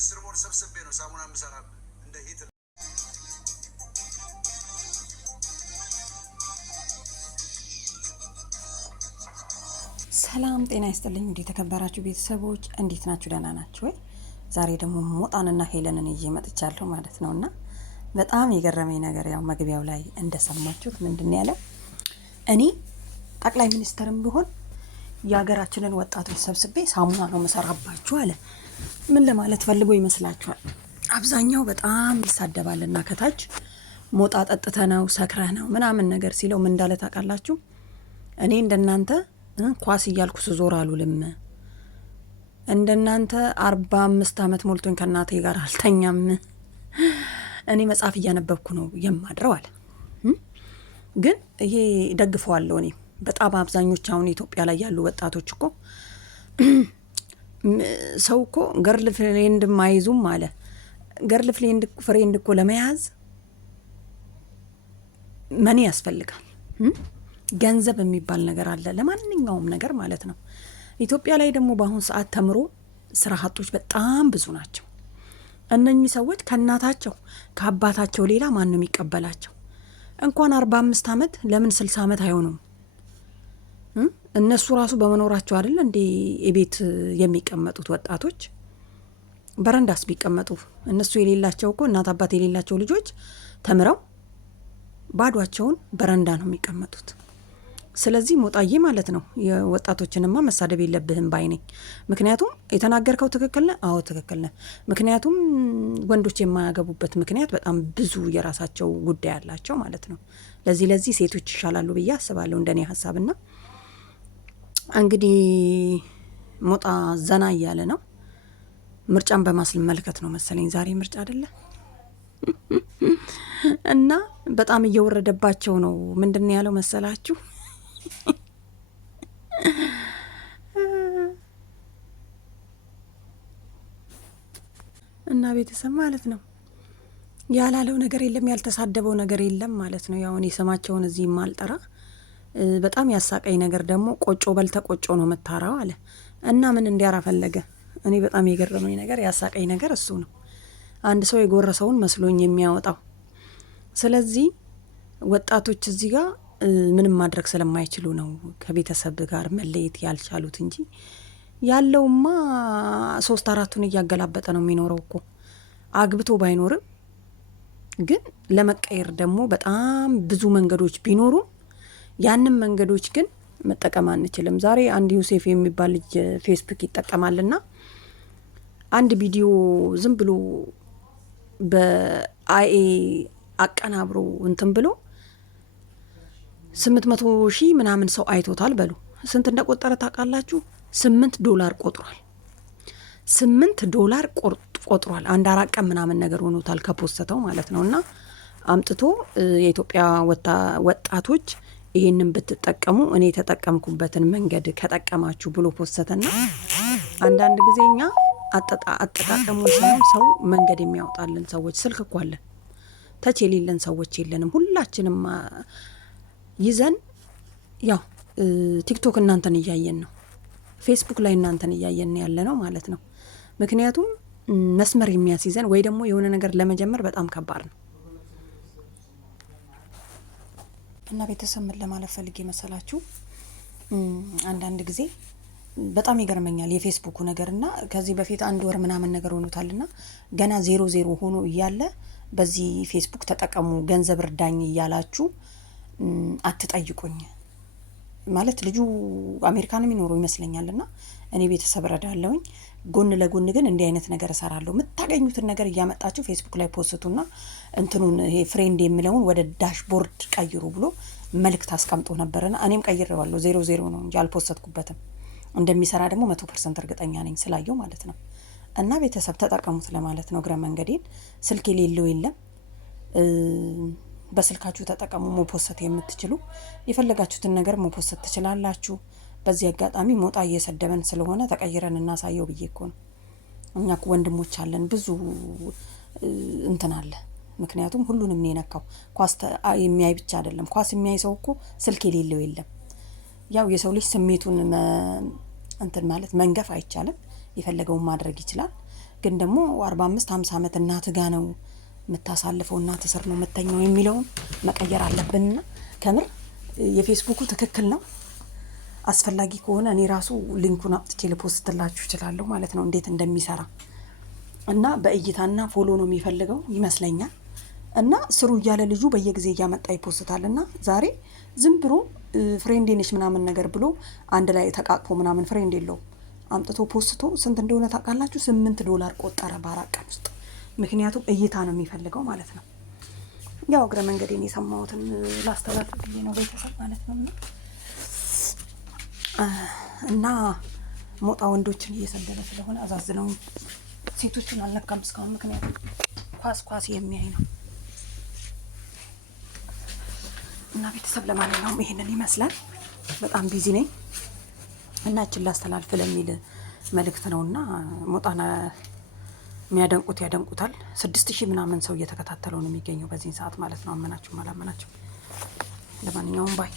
ምስር ሞል ሰብስቤ ነው ሳሙና ምሰራብ እንደ ሂት ሰላም ጤና ይስጥልኝ። እንዴት ተከበራችሁ ቤተሰቦች እንዴት ናችሁ? ደህና ናችሁ ወይ? ዛሬ ደግሞ ሞጣንና ሄለንን ይዤ መጥቻለሁ ማለት ነውና በጣም የገረመኝ ነገር ያው መግቢያው ላይ እንደሰማችሁት ምንድን ያለው እኔ ጠቅላይ ሚኒስትርም ቢሆን የሀገራችንን ወጣቶች ሰብስቤ ሳሙና ነው መሰራባችሁ አለ። ምን ለማለት ፈልጎ ይመስላችኋል? አብዛኛው በጣም ይሳደባልና ከታች ሞጣ ጠጥተ ነው ሰክረ ነው ምናምን ነገር ሲለው ምን እንዳለ ታውቃላችሁ? እኔ እንደናንተ ኳስ እያልኩ ስዞር አሉልም እንደናንተ 45 ዓመት ሞልቶኝ ከናቴ ጋር አልተኛም። እኔ መጽሐፍ እያነበብኩ ነው የማድረው አለ። ግን ይሄ ደግፈዋለሁ። እኔ በጣም አብዛኞቹ አሁን ኢትዮጵያ ላይ ያሉ ወጣቶች እኮ ሰው እኮ ገርል ፍሬንድ ማይዙም አለ። ገርል ፍሬንድ እኮ ለመያዝ መኒ ያስፈልጋል። ገንዘብ የሚባል ነገር አለ ለማንኛውም ነገር ማለት ነው። ኢትዮጵያ ላይ ደግሞ በአሁን ሰዓት ተምሮ ስራ አጦች በጣም ብዙ ናቸው። እነኚህ ሰዎች ከእናታቸው ከአባታቸው ሌላ ማን ነው የሚቀበላቸው? እንኳን 45 ዓመት ለምን 60 ዓመት አይሆኑም? እነሱ ራሱ በመኖራቸው አይደል እንዴ የቤት የሚቀመጡት ወጣቶች? በረንዳስ ቢቀመጡ እነሱ የሌላቸው እኮ እናት አባት የሌላቸው ልጆች ተምረው ባዷቸውን በረንዳ ነው የሚቀመጡት። ስለዚህ ሞጣዬ ማለት ነው የወጣቶችንማ መሳደብ የለብህም ባይነኝ። ምክንያቱም የተናገርከው ትክክል ነህ። አዎ ትክክል ነህ። ምክንያቱም ወንዶች የማያገቡበት ምክንያት በጣም ብዙ የራሳቸው ጉዳይ አላቸው ማለት ነው። ለዚህ ሴቶች ይሻላሉ ብዬ አስባለሁ እንደኔ ሀሳብና እንግዲህ ሞጣ ዘና እያለ ነው። ምርጫን በማስመልከት ነው መሰለኝ ዛሬ ምርጫ አይደለ እና በጣም እየወረደባቸው ነው። ምንድነው ያለው መሰላችሁ? እና ቤተሰብ ማለት ነው ያላለው ነገር የለም ያልተሳደበው ነገር የለም ማለት ነው። ያው እኔ ስማቸውን እዚህ ማልጠራ በጣም ያሳቀኝ ነገር ደግሞ ቆጮ በልተ ቆጮ ነው መታራው አለ። እና ምን እንዲያራ ፈለገ? እኔ በጣም የገረመኝ ነገር ያሳቀኝ ነገር እሱ ነው። አንድ ሰው የጎረሰውን መስሎኝ የሚያወጣው። ስለዚህ ወጣቶች እዚህ ጋር ምንም ማድረግ ስለማይችሉ ነው ከቤተሰብ ጋር መለየት ያልቻሉት እንጂ ያለውማ 3-4ቱን እያገላበጠ ነው የሚኖረው እኮ አግብቶ ባይኖርም። ግን ለመቀየር ደግሞ በጣም ብዙ መንገዶች ቢኖሩ ያንን መንገዶች ግን መጠቀም አንችልም። ዛሬ አንድ ዮሴፍ የሚባል ልጅ ፌስቡክ ይጠቀማልና አንድ ቪዲዮ ዝም ብሎ በአይኤ አቀናብሮ እንትን ብሎ 800,000 ምናምን ሰው አይቶታል። በሉ ስንት እንደቆጠረ ታውቃላችሁ? $8 ቆጥሯል። $8 ቆጥሯል። አንድ 4 ቀን ምናምን ነገር ሆኖታል ከፖስተው ማለት ነውና አምጥቶ የኢትዮጵያ ወጣቶች ይሄንን ብትጠቀሙ እኔ የተጠቀምኩበትን መንገድ ከጠቀማችሁ ብሎ ፖስተና አንዳንድ ጊዜኛ አጠቃቀሙ ሳይሆን ሰው መንገድ የሚያወጣልን ሰዎች ስልክ እኮ አለን። ተች የሌለን ሰዎች የለንም። ሁላችንም ይዘን ያው ቲክቶክ እናንተን እያየን ነው፣ ፌስቡክ ላይ እናንተን እያየን ያለ ነው ማለት ነው። ምክንያቱም መስመር የሚያስይዘን ወይ ደግሞ የሆነ ነገር ለመጀመር በጣም ከባድ ነው። እና ቤተሰብ ምን ለማለት ፈልጌ መሰላችሁ? አንዳንድ ጊዜ በጣም ይገርመኛል የፌስቡኩ ነገርና ከዚህ በፊት 1 ወር ምናምን ነገር ሆኖታልና ገና 00 ሆኖ እያለ በዚህ ፌስቡክ ተጠቀሙ ገንዘብ እርዳኝ እያላችሁ አትጠይቁኝ ማለት ልጁ አሜሪካን የሚኖረው ይመስለኛልና እኔ ቤተሰብ ረዳለሁኝ ጎን ለጎን ግን እንዲህ አይነት ነገር እሰራለሁ። የምታገኙትን ነገር እያመጣችሁ ፌስቡክ ላይ ፖስቱና እንትኑን ይሄ ፍሬንድ የሚለውን ወደ ዳሽቦርድ ቀይሩ ብሎ መልእክት አስቀምጦ ነበርና እኔም ቀይሬዋለሁ። 00 ነው እንጂ አልፖስትኩበትም። እንደሚሰራ ደግሞ 100% እርግጠኛ ነኝ ስላየው ማለት ነው። እና ቤተሰብ ተጠቀሙት ለማለት ነው። ግረ መንገዴን ስልክ የሌለው የለም። በስልካችሁ ተጠቀሙ። መፖስት የምትችሉ የፈለጋችሁትን ነገር መፖስት ትችላላችሁ። በዚህ አጋጣሚ ሞጣ እየሰደበን ስለሆነ ተቀይረን እናሳየው ብዬ እኮ ነው። እኛ እኮ ወንድሞች አለን ብዙ እንትን አለ። ምክንያቱም ሁሉንም ነው የነካው። ኳስ የሚያይ ብቻ አይደለም። ኳስ የሚያይ ሰው እኮ ስልክ የሌለው የለም። ያው የሰው ልጅ ስሜቱን እንትን ማለት መንገፍ አይቻልም። የፈለገውን ማድረግ ይችላል። ግን ደግሞ 45-50 ዓመት እናት ጋ ነው የምታሳልፈው፣ እናት ስር ነው የምተኛው የሚለውን መቀየር አለብንና ከምር የፌስቡኩ ትክክል ነው። አስፈላጊ ከሆነ እኔ ራሱ ሊንኩን አጥቼ ልፖስትላችሁ እችላለሁ ማለት ነው እንዴት እንደሚሰራ እና በእይታና ፎሎ ነው የሚፈልገው ይመስለኛል። እና ስሩ እያለ ልጁ በየጊዜ እያመጣ ይፖስታል። እና ዛሬ ዝም ብሎ ፍሬንዴ ነሽ ምናምን ነገር ብሎ አንድ ላይ ተቃቅፎ ምናምን ፍሬንድ የለውም አምጥቶ ፖስቶ ስንት እንደሆነ ታውቃላችሁ? $8 ቆጠረ በ4 ቀን ውስጥ። ምክንያቱም እይታ ነው የሚፈልገው ማለት ነው። ያው እግረ መንገዴን የሰማሁትን ላስተላልፍ ብዬ ነው ቤተሰብ ማለት ነው። እና ሞጣ ወንዶችን እየሰደበ ስለሆነ አዛዝነው ሴቶችን አልነካም እስካሁን። ምክንያቱም ኳስ የሚያይ ነው። እና ቤተሰብ ለማንኛውም ይሄንን ይመስላል። በጣም ቢዚ ነኝ እና እችን ላስተላልፍ ለሚል መልእክት ነውና ሞጣና የሚያደንቁት ያደንቁታል። 6000 ምናምን ሰው እየተከታተለው ነው የሚገኘው በዚህ ሰዓት ማለት ነው። አመናችሁም አላመናችሁም። ለማንኛውም ባይ